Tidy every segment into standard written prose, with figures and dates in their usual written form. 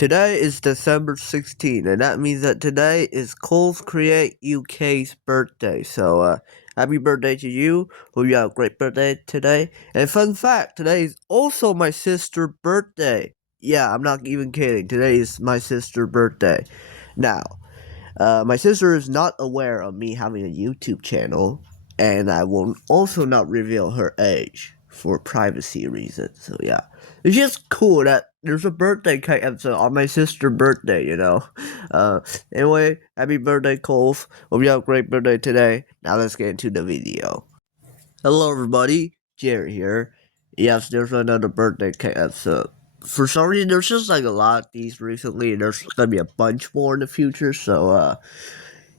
Today is December 16th, and that means that today is Cole's Create UK's birthday. So, happy birthday to you. Hope you have a great birthday today. And fun fact, today is also my sister's birthday. Yeah, I'm not even kidding. Today is my sister's birthday. Now, my sister is not aware of me having a YouTube channel, and I will also not reveal her age for privacy reasons. So yeah, it's just cool that there's a birthday cake episode on my sister's birthday. Uh, anyway, happy birthday, Cole. Hope you have a great birthday today. Now let's get into the video. Hello, everybody. Jerry here. Yes, there's another birthday cake episode. For some reason, there's just like a lot of these recently, and there's gonna be a bunch more in the future. So,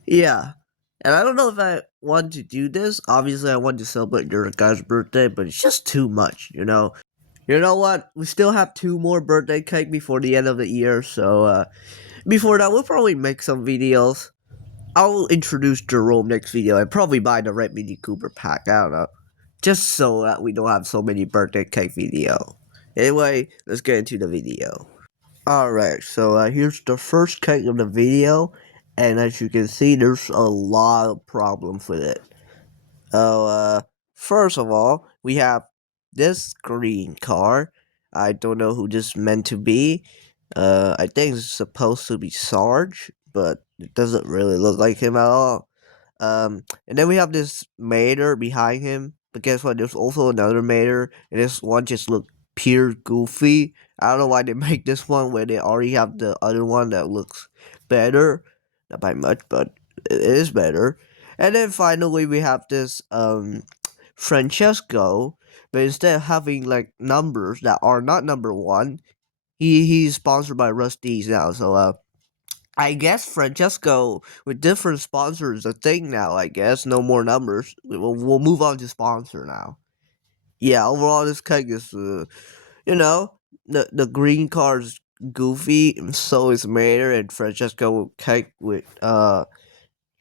yeah. And I don't know if I want to do this. Obviously, I want to celebrate your guy's birthday, but it's just too much. You know what? We still have two more birthday cake before the end of the year, so before that, we'll probably make some videos. I'll introduce Jerome next video and probably buy the Red Mini Cooper pack. I don't know. Just so that we don't have so many birthday cake video. Anyway, let's get into the video. Alright, so here's the first cake of the video, and as you can see, there's a lot of problems with it. First of all, we have this green car. I don't know who this is meant to be. I think it's supposed to be Sarge, but it doesn't really look like him at all. And then we have this mater behind him. But guess what? There's also another mater, and this one just looked pure goofy. I don't know why they make this one where they already have the other one that looks better. Not by much, but it is better. And then finally we have this Francesco, but instead of having like numbers that are not number one, he's sponsored by Rusty's now. So I guess Francesco with different sponsors is a thing now. I guess no more numbers. We'll move on to sponsor now. Yeah, overall this cake is the green card is goofy, and so is Mater and Francesco cake with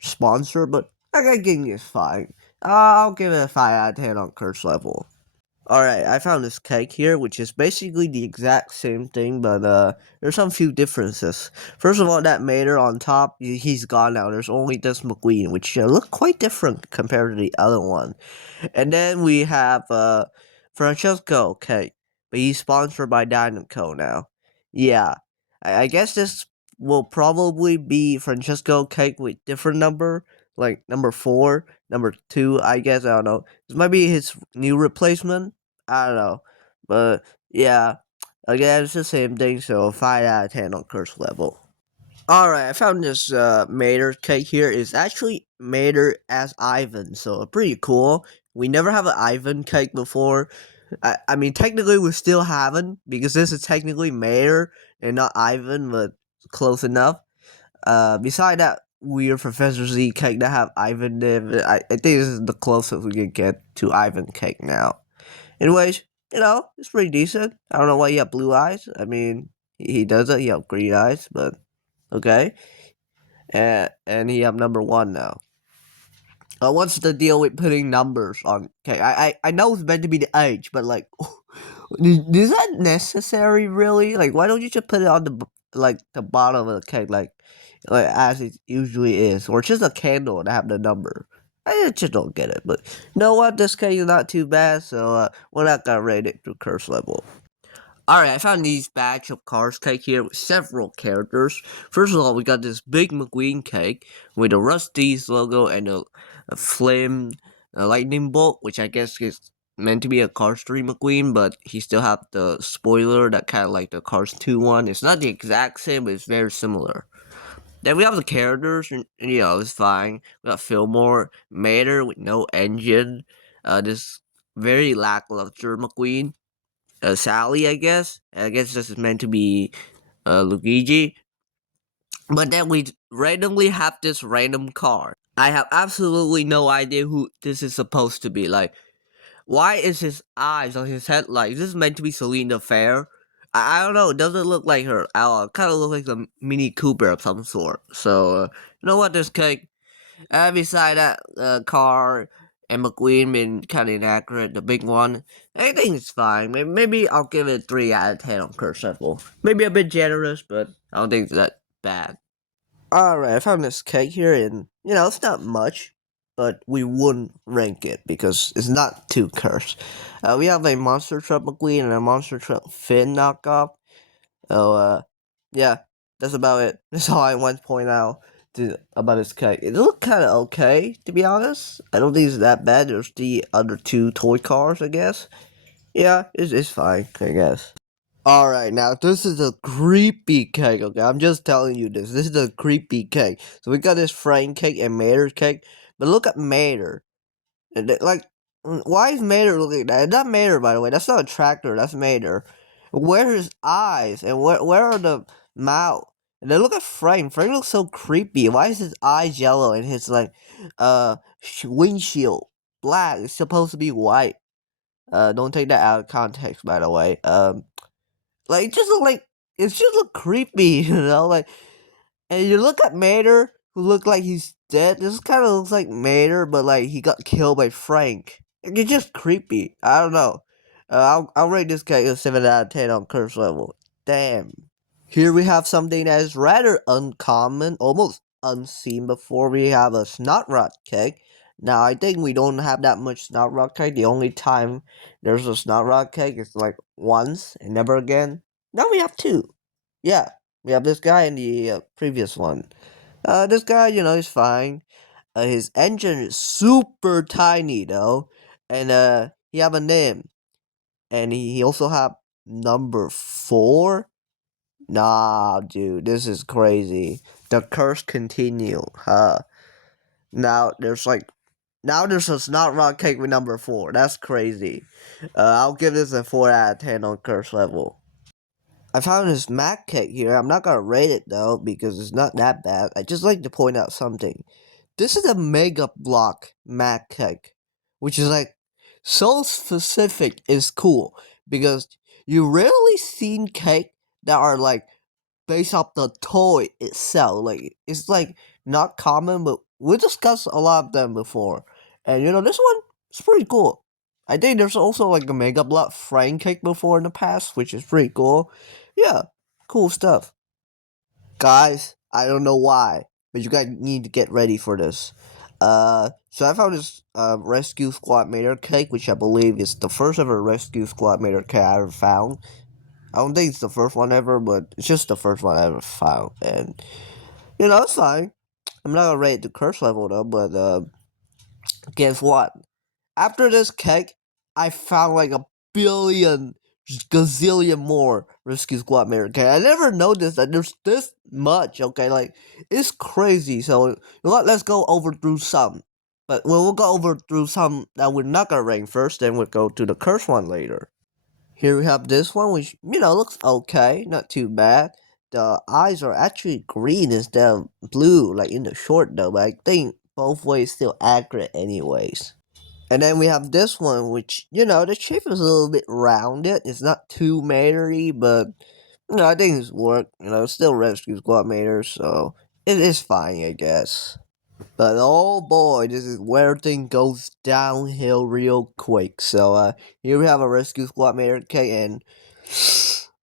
sponsor, but I think it's fine. I'll give it a 5 out of 10 on curse level. Alright, I found this cake here, which is basically the exact same thing, but there's some few differences. First of all, that Mater on top, he's gone now. There's only this McQueen, which look quite different compared to the other one. And then we have Francesco cake, but he's sponsored by Dynamco now. Yeah, I guess this will probably be Francesco cake with different number, like number 4, number 2, I guess, I don't know. This might be his new replacement. I don't know. But yeah, again, it's the same thing, so 5 out of 10 on curse level. Alright, I found this Mater cake here. It's actually Mater as Ivan, so pretty cool. We never have an Ivan cake before. I mean, technically we still haven't, because this is technically Mater and not Ivan, but close enough. Beside that weird Professor Z cake that have Ivan in it, I think this is the closest we can get to Ivan cake now. Anyways, it's pretty decent. I don't know why he have blue eyes. I mean, he doesn't. He have green eyes, but okay. And he have number 1 now. What's the deal with putting numbers on? Okay, I know it's meant to be the age, but like, is that necessary really? Like, why don't you just put it on the bottom of the cake, like as it usually is, or just a candle to have the number? I just don't get it. But you know what? This cake is not too bad, so we're not gonna rate it to curse level. Alright, I found these batch of cars cake here with several characters. First of all, we got this big McQueen cake with a Rusty's logo and a flame lightning bolt, which I guess is meant to be a Cars 3 McQueen, but he still have the spoiler that kind of like the Cars 2 one. It's not the exact same, but it's very similar. Then we have the characters, and it's fine. We got Fillmore, Mater with no engine, this very lackluster McQueen. Sally, I guess. I guess this is meant to be Luigi. But then we randomly have this random car. I have absolutely no idea who this is supposed to be. Like, why is his eyes on his head like, is this meant to be Selena Fair? I don't know. It doesn't look like her at all. It kind of looks like a Mini Cooper of some sort. So, you know what, this cake? Beside that car, and McQueen being kind of inaccurate, the big one. I think it's fine. Maybe I'll give it 3 out of 10 on curse level. Maybe a bit generous, but I don't think it's that bad. Alright, I found this cake here, and, it's not much, but we wouldn't rank it because it's not too cursed. We have a Monster Truck McQueen and a Monster Truck Finn knockoff. So, yeah, that's about it. That's all I want to point out about this cake. It looked kind of okay, to be honest. I don't think it's that bad. There's the other 2 toy cars, I guess. Yeah, it's fine, I guess. Alright, now this is a creepy cake, okay? I'm just telling you this. This is a creepy cake. So we got this Frank cake and Mater's cake. But look at Mater. Like, why is Mater looking like that? It's not Mater, by the way. That's not a tractor. That's Mater. Where are his eyes? And where are the mouth? And then look at Frank. Frank looks so creepy. Why is his eyes yellow and his, like, windshield black? It's supposed to be white. Don't take that out of context, by the way. Like, it just look like, it just look creepy, like, and you look at Mater, who looked like he's dead. This kind of looks like Mater, but like he got killed by Frank. It's just creepy. I don't know. I'll rate this guy a 7 out of 10 on curse level. Damn. Here we have something that is rather uncommon, almost unseen before. We have a snot rot cake. Now I think we don't have that much snot rot cake. The only time there's a snot rot cake is like once and never again. Now we have 2. Yeah, we have this guy and the previous one. This guy, is fine. His engine is super tiny though, and he have a name, and he also have number 4. Nah, dude, this is crazy. The curse continue, huh? Now there's a snot rock cake with number 4. That's crazy. I'll give this a 4 out of 10 on curse level. I found this Mac cake here. I'm not gonna rate it though because it's not that bad. I just like to point out something. This is a Mega Block Mac cake, which is like so specific. Is cool because you rarely seen cake that are like based off the toy itself. Like it's like not common, but we discussed a lot of them before, and this one is pretty cool. I think there's also like a Mega Block frame cake before in the past, which is pretty cool. Yeah, cool stuff. Guys, I don't know why, but you guys need to get ready for this. So I found this Rescue Squad Mater cake, which I believe is the first ever Rescue Squad Mater cake I ever found. I don't think it's the first one ever, but it's just the first one I ever found. And, it's fine. I'm not gonna rate the curse level though, but, guess what? After this cake, I found like a billion, gazillion more Rescue Squad Mater cake. I never noticed that there's this much, okay? Like, it's crazy. So, you know what? Let's go over through some. But we'll go over through some that we're not gonna rank first, then we'll go to the curse one later. Here we have this one, which, looks okay, not too bad. The eyes are actually green instead of blue, like in the short though, but I think both ways still accurate anyways. And then we have this one, which, the shape is a little bit rounded. It's not too matery, but, I think it's work. It's still Rescue Squad mater, so it is fine, I guess. But oh boy, this is where things goes downhill real quick. So here we have a Rescue Squad Mater K, and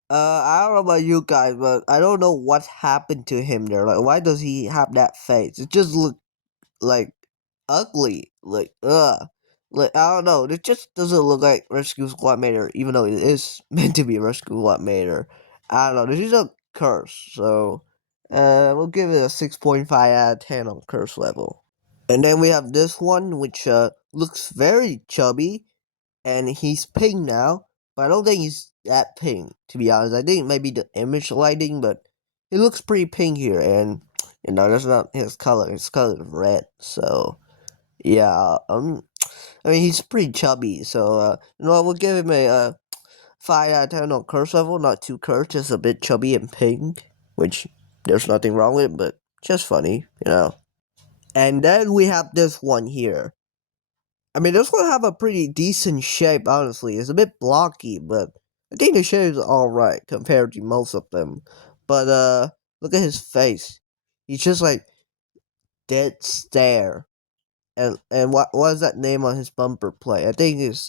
I don't know about you guys, but I don't know what happened to him there. Like, why does he have that face? It just look like ugly. Like like I don't know. It just doesn't look like Rescue Squad Mater, even though it is meant to be Rescue Squad Mater. I don't know. This is a curse, so we'll give it a 6.5 out of 10 on curse level. And then we have this one, which looks very chubby, and he's pink now, but I don't think he's that pink, to be honest. I think maybe the image lighting, but he looks pretty pink here, and, that's not his color. His color is red, so, yeah, I mean, he's pretty chubby, so, we'll give him a, 5 out of 10 on curse level, not too cursed, just a bit chubby and pink, which there's nothing wrong with it, but just funny. And then we have this one here. I mean, this one have a pretty decent shape, honestly. It's a bit blocky, but I think the shape is alright compared to most of them. But, look at his face. He's just like, dead stare. And what is that name on his bumper plate? I think it's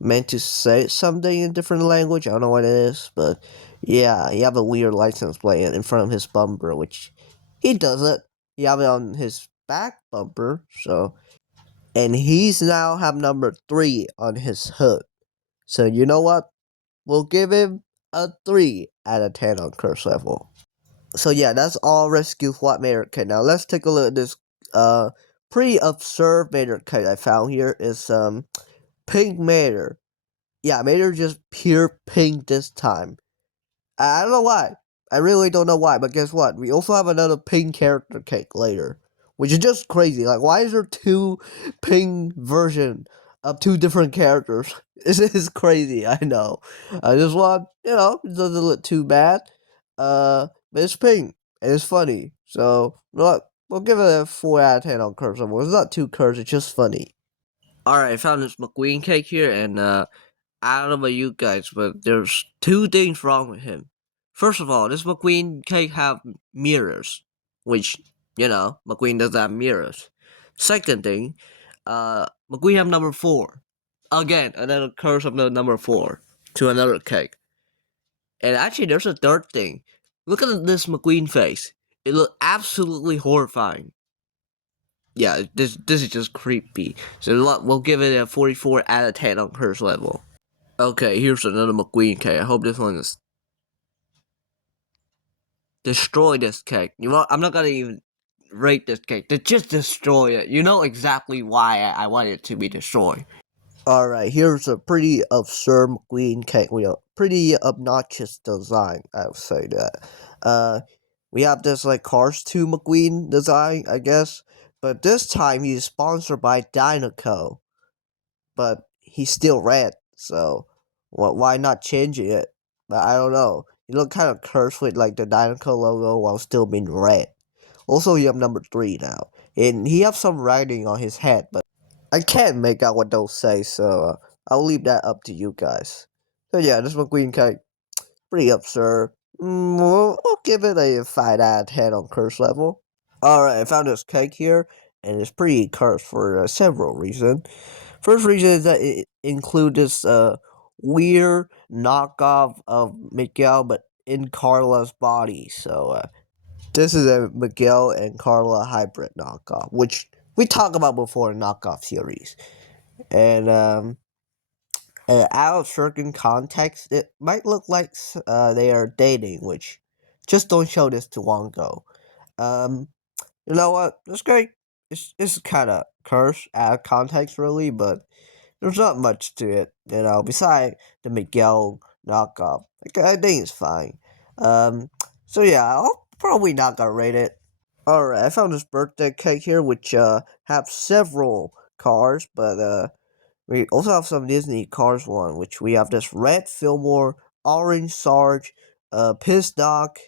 meant to say something in different language. I don't know what it is, but yeah, he have a weird license plate in front of his bumper, which he doesn't. He have it on his back bumper, so and he's now have number 3 on his hood. So you know what? We'll give him a 3 out of 10 on curse level. So yeah, that's all rescue SWAT Mater kit. Now let's take a look at this pretty absurd Mater kit I found here. Is pink Mater. Yeah, Mater just pure pink this time. I don't know why. I really don't know why, but guess what? We also have another pink character cake later. Which is just crazy. Like, why is there 2 pink version of 2 different characters? This is crazy, I know. This one, it doesn't look too bad. But it's pink, and it's funny. So, look, we'll give it a 4 out of 10 on curse level. It's not too curse, it's just funny. Alright, I found this McQueen cake here, and I don't know about you guys, but there's 2 things wrong with him. First of all, this McQueen cake have mirrors, which, McQueen doesn't have mirrors. Second thing, McQueen have number 4. Again, another curse of the number 4 to another cake. And actually, there's a third thing. Look at this McQueen face. It looks absolutely horrifying. Yeah, this is just creepy. So we'll give it a 44 out of 10 on curse level. Okay, here's another McQueen cake. I hope this one is... Destroy this cake. You know, I'm not gonna even rate this cake. Just destroy it. You know exactly why I want it to be destroyed. Alright, here's a pretty absurd McQueen cake with a pretty obnoxious design, I would say that. We have this, like, Cars 2 McQueen design, I guess. But this time, he's sponsored by Dynaco. But he's still red, so why not changing it? But I don't know. You look kind of cursed with like the Dynaco logo while still being red. Also, he have number 3 now, and he have some writing on his head, but I can't make out what those say, so I'll leave that up to you guys. So yeah, this McQueen cake, pretty absurd. We'll give it a 5 out of 10 on curse level. Alright, I found this cake here, and it's pretty cursed for several reasons. First reason is that it includes this weird knockoff of Miguel, but in Carla's body. So this is a Miguel and Carla hybrid knockoff, which we talked about before in knockoff series. And out of certain context, it might look like they are dating, which just don't show this to Wongo. You know what? It's great. It's kind of cursed out of context, really, but there's not much to it, besides the Miguel knockoff. I think it's fine. So yeah, I'll probably not gonna rate it. Alright, I found this birthday cake here, which have several cars, but we also have some Disney Cars one, which we have this red Fillmore, orange Sarge, Piss Doc,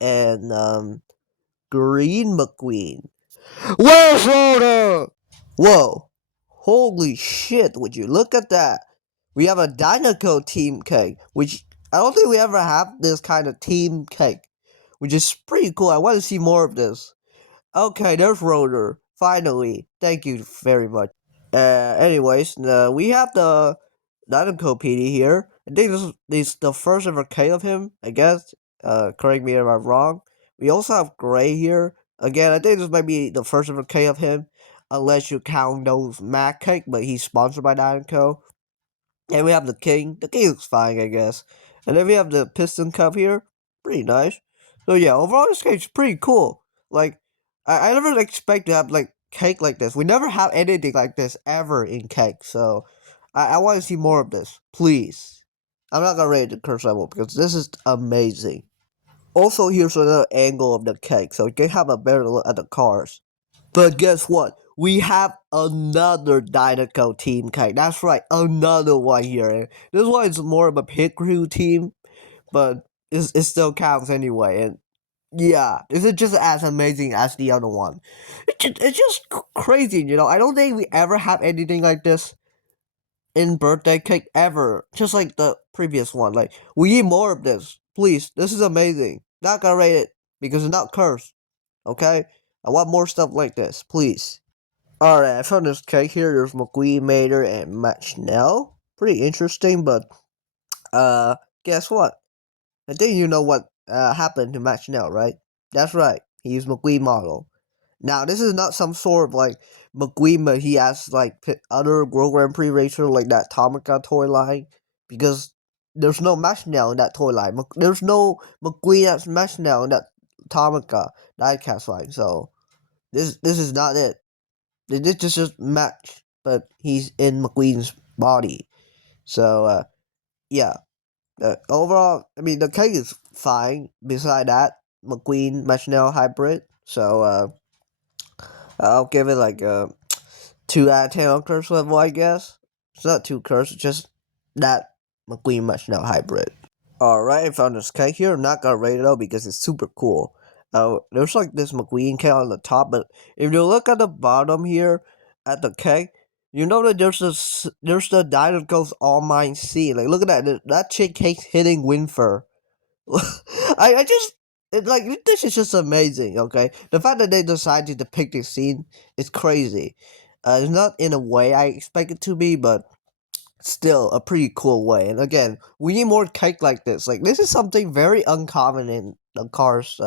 and green McQueen. Where's Rhoda? Whoa. Holy shit, would you look at that? We have a Dynaco team cake, which I don't think we ever have this kind of team cake, which is pretty cool. I want to see more of this. Okay, there's Rotor. Finally. Thank you very much. Anyways, we have the Dynaco PD here. I think this is the first ever K of him, I guess. Correct me if I'm wrong. We also have Gray here. Again, I think this might be the first ever K of him, unless you count those Mac Cake, but he's sponsored by Dynaco. And we have the King. The King looks fine, I guess. And then we have the Piston Cup here. Pretty nice. So yeah, overall this cake's pretty cool. Like, I never expect to have, like, cake like this. We never have anything like this ever in cake. So, I want to see more of this. Please. I'm not gonna rate the curse level because this is amazing. Also, here's another angle of the cake. So you can have a better look at the cars. But guess what? We have another Dynaco team cake. That's right, another one here. This one is more of a pit crew team, but it still counts anyway. And yeah, this is just as amazing as the other one. It's just crazy, I don't think we ever have anything like this in birthday cake ever. Just like the previous one. Like, we need more of this. Please, this is amazing. Not gonna rate it because it's not cursed. Okay? I want more stuff like this, please. Alright, I found this cake here. There's McQueen, Mater, and Matt Schnell. Pretty interesting, but uh, guess what? I think you know what happened to Matt Schnell, right? That's right. He's McQueen model. Now, this is not some sort of like McQueen, but he has like other World Grand Prix racer like that Tomica toy line because there's no Matt Schnell in that toy line. There's no McQueen that's Matt Schnell in that Tomica diecast line. So this is not it. This just match, but he's in McQueen's body. So yeah. Overall, I mean the cake is fine. Beside that, McQueen Machinell hybrid. So I'll give it like a 2 out of 10 on curse level, I guess. It's not too curse, it's just that McQueen Machinell hybrid. Alright, I found this cake here. I'm not gonna rate it out because it's super cool. There's like this McQueen cake on the top, but if you look at the bottom here at the cake, you know that there's the Dinosaur's All Mine scene. Like, look at that. That chick cake's hitting Winfer. I just like this is just amazing. Okay, the fact that they decided to depict this scene is crazy. It's not in a way I expect it to be, but still a pretty cool way. And again, we need more cake like this. Like this is something very uncommon in the Cars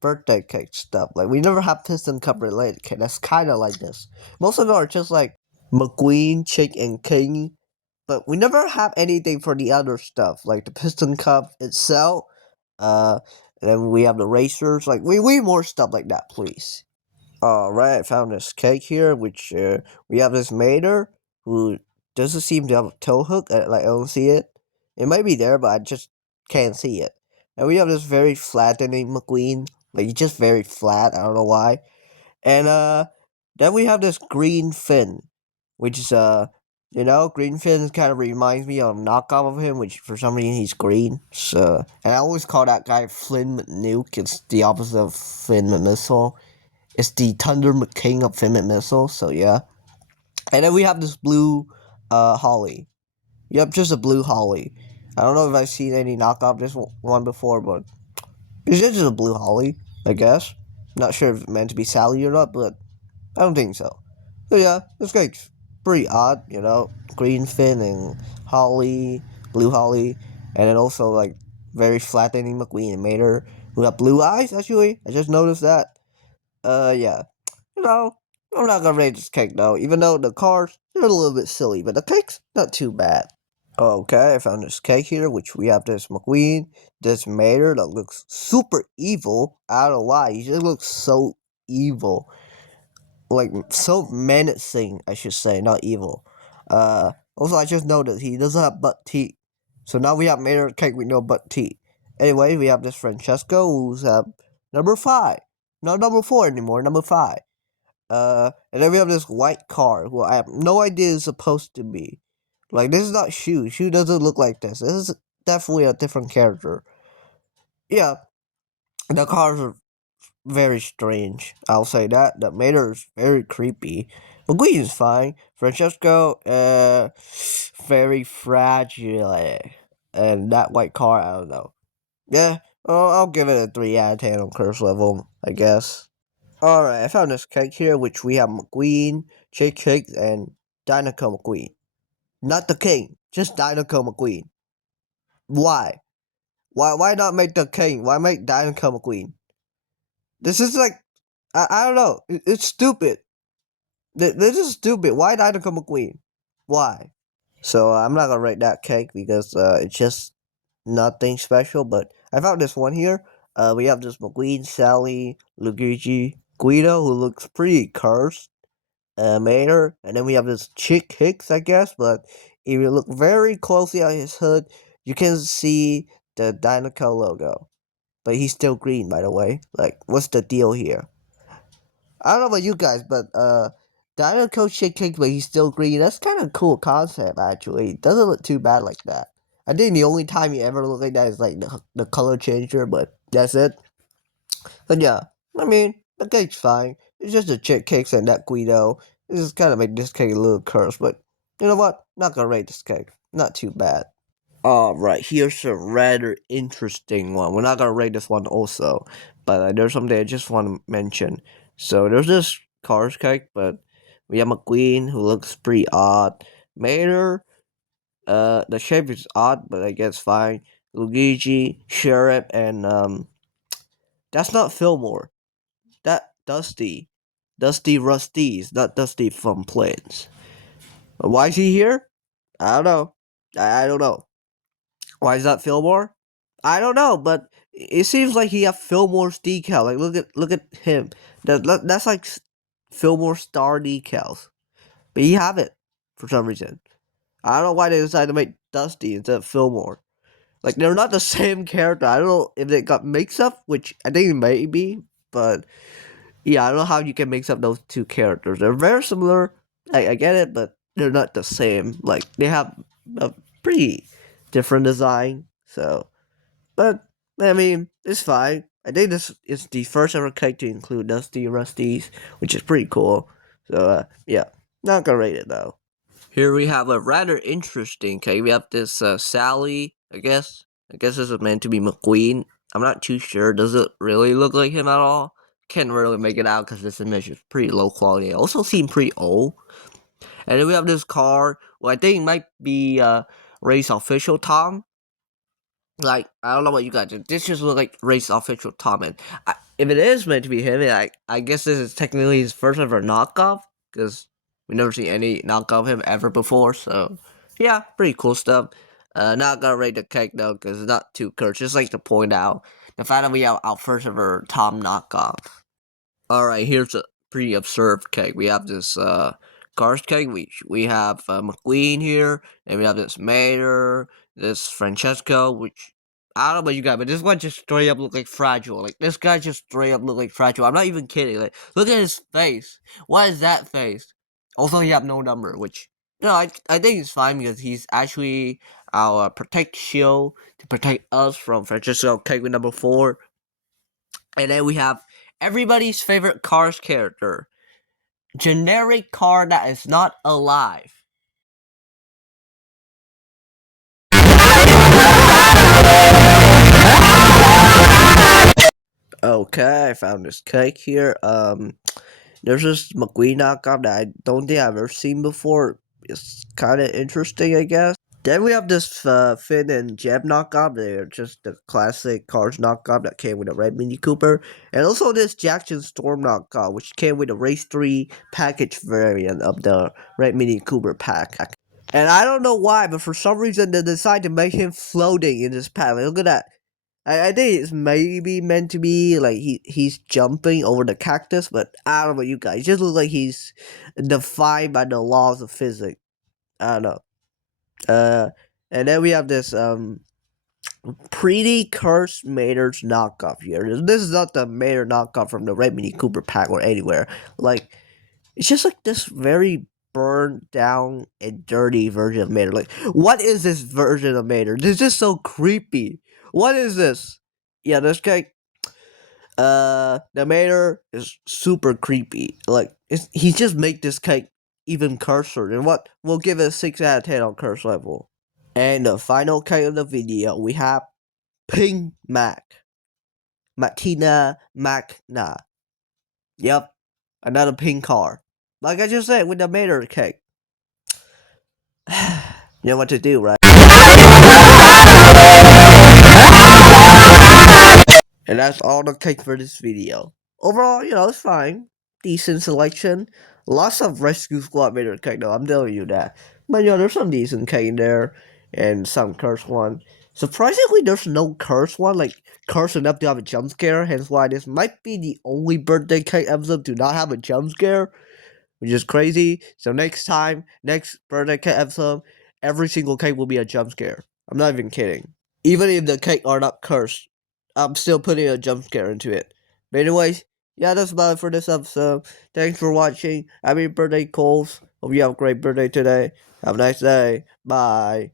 birthday cake stuff. Like we never have Piston Cup related cake. That's kind of like this. Most of them are just like McQueen, Chick, and King. But we never have anything for the other stuff, like the Piston Cup itself. Uh, and then we have the racers. Like we need more stuff like that, please. Alright, I found this cake here, which we have this Mater who doesn't seem to have a toe hook. Like I don't see it. It might be there, but I just can't see it. And we have this very flattening McQueen, like he's just very flat. I don't know why. And then we have this green Finn, which is green Finn kind of reminds me of a knockoff of him, which for some reason he's green. So, and I always call that guy Flynn McNuke. It's the opposite of Flynn McMissile. It's the Thunder McKing of Flynn McMissile. So yeah. And then we have this blue Holly. Yep, just a blue Holly. I don't know if I've seen any knockoff this one before, but it's just a blue Holly, I guess. Not sure if it's meant to be Sally or not, but I don't think so. So yeah, this cake's pretty odd, green Finn and Holly, blue Holly, and then also like very flattening McQueen and Mater who have blue eyes. Actually, I just noticed that. Yeah, you know, I'm not gonna rate this cake though, even though the cars they're a little bit silly, but the cake's not too bad. Okay, I found this cake here, which we have this McQueen, this Mater that looks super evil. I don't know why, he just looks so evil. Like so menacing, I should say, not evil. Also I just noticed he doesn't have butt teeth. So now we have Mater cake with no butt teeth. Anyway, we have this Francesco who's number 5. Not number 4 anymore, number 5. And then we have this white car who I have no idea is supposed to be. Like this is not Shu. Shu doesn't look like this. This is definitely a different character. Yeah, the cars are very strange. I'll say that. The Mater is very creepy. McQueen is fine. Francesco, very fragile. And that white car, I don't know. Yeah, I'll give it a 3 out of 10 on curse level, I guess. Alright, I found this cake here, which we have McQueen, Chick Cake, and Dinoco McQueen. Not the king, just Dinoco McQueen. Why? Why not make the king? Why make Dinoco McQueen? This is like, I don't know. It's stupid. This is stupid. Why Dinoco McQueen? Why? So I'm not gonna rate that cake because it's just nothing special. But I found this one here. We have this McQueen, Sally, Luigi, Guido, who looks pretty cursed. Mater, and then we have this Chick Hicks, I guess. But if you look very closely at his hood, you can see the Dinoco logo. But he's still green, by the way. Like, what's the deal here? I don't know about you guys, but Dino Coach Shake Cake, but he's still green. That's kind of a cool concept, actually. It doesn't look too bad like that. I think the only time you ever look like that is like the color changer, but that's it. But yeah, I mean, the cake's fine. It's just the chick cakes and that Guido. This is kind of make this cake a little cursed, but you know what? Not gonna rate this cake. Not too bad. Alright, here's a rather interesting one. We're not gonna rate this one also, but there's something I just want to mention. So there's this Cars cake, but We have McQueen, who looks pretty odd. Mater, the shape is odd, but I guess fine. Luigi, Sheriff, and that's not Fillmore. That Dusty. Dusty Rusty's, not Dusty from Plains. Why is he here? I don't know. I don't know. Why is that Fillmore? I don't know, but it seems like he have Fillmore's decal. Like look at him. That's like Fillmore star decals. But he have it for some reason. I don't know why they decided to make Dusty instead of Fillmore. Like they're not the same character. I don't know if they got mix up, which I think it may be, but yeah, I don't know how you can mix up those two characters. They're very similar. I get it, but they're not the same. Like they have a pretty different design. So, but I mean, it's fine. I think this is the first ever cake to include Dusty Rusty's, which is pretty cool. So yeah, not gonna rate it though. Here we have a rather interesting cake. We have this Sally, I guess. I guess this is meant to be McQueen. I'm not too sure. Does it really look like him at all? Can't really make it out because this image is pretty low quality. It also seems pretty old. And then we have this car. Well, I think it might be Ray's official Tom. Like, I don't know what you guys do. This just look like Ray's official Tom. And if it is meant to be him, I guess this is technically his first ever knockoff. Because we never seen any knockoff of him ever before. So, yeah, pretty cool stuff. Not gonna rate the cake though, because it's not too cursed. Just like to point out the fact that we have our first ever Tom knockoff. Alright, here's a pretty absurd cake. We have this Cars cake. We have McQueen here, and we have this Mater, this Francesco, which I don't know about you guys, but this one just straight up look like fragile. Like this guy just straight up look like fragile. I'm not even kidding. Like look at his face. What is that face? Also, he have no number, which I think it's fine because he's actually our protect shield to protect us from Francesco cake with number 4. And then we have everybody's favorite Cars character. Generic car that is not alive. Okay, I found this cake here. There's this McQueen knockoff that I don't think I've ever seen before. It's kind of interesting, I guess. Then we have this Finn and Jeb knockoff. They're just the classic Cars knockoff that came with a red Mini Cooper. And also this Jackson Storm knockoff, which came with a Race 3 package variant of the red Mini Cooper pack. And I don't know why, but for some reason they decided to make him floating in this pack. Like, look at that. I think it's maybe meant to be like he's jumping over the cactus, but I don't know about you guys. It just looks like he's defined by the laws of physics. I don't know. And then we have this pretty cursed Mater's knockoff here. This is not the Mater knockoff from the Red Mini Cooper pack or anywhere. Like it's just like this very burned down and dirty version of Mater. Like what is this version of Mater? This is just so creepy. What is this? Yeah, this guy. The Mater is super creepy. Like he just make this cake even curser. And what we'll give it a 6 out of 10 on curse level. And the final cake of the video, we have Pink Mac. Martina Macna. Yep, another pink car. Like I just said with the Mater cake. You know what to do, right? And that's all the cake for this video. Overall, it's fine. Decent selection. Lots of Rescue Squad Mater cake though, I'm telling you that. But there's some decent cake in there. And some cursed one. Surprisingly, there's no cursed one. Like, cursed enough to have a jump scare. Hence why this might be the only birthday cake episode to not have a jump scare. Which is crazy. So next time, next birthday cake episode, every single cake will be a jump scare. I'm not even kidding. Even if the cake are not cursed, I'm still putting a jump scare into it. But anyways, yeah, that's about it for this episode. Thanks for watching. Happy birthday, Coles. Hope you have a great birthday today. Have a nice day. Bye.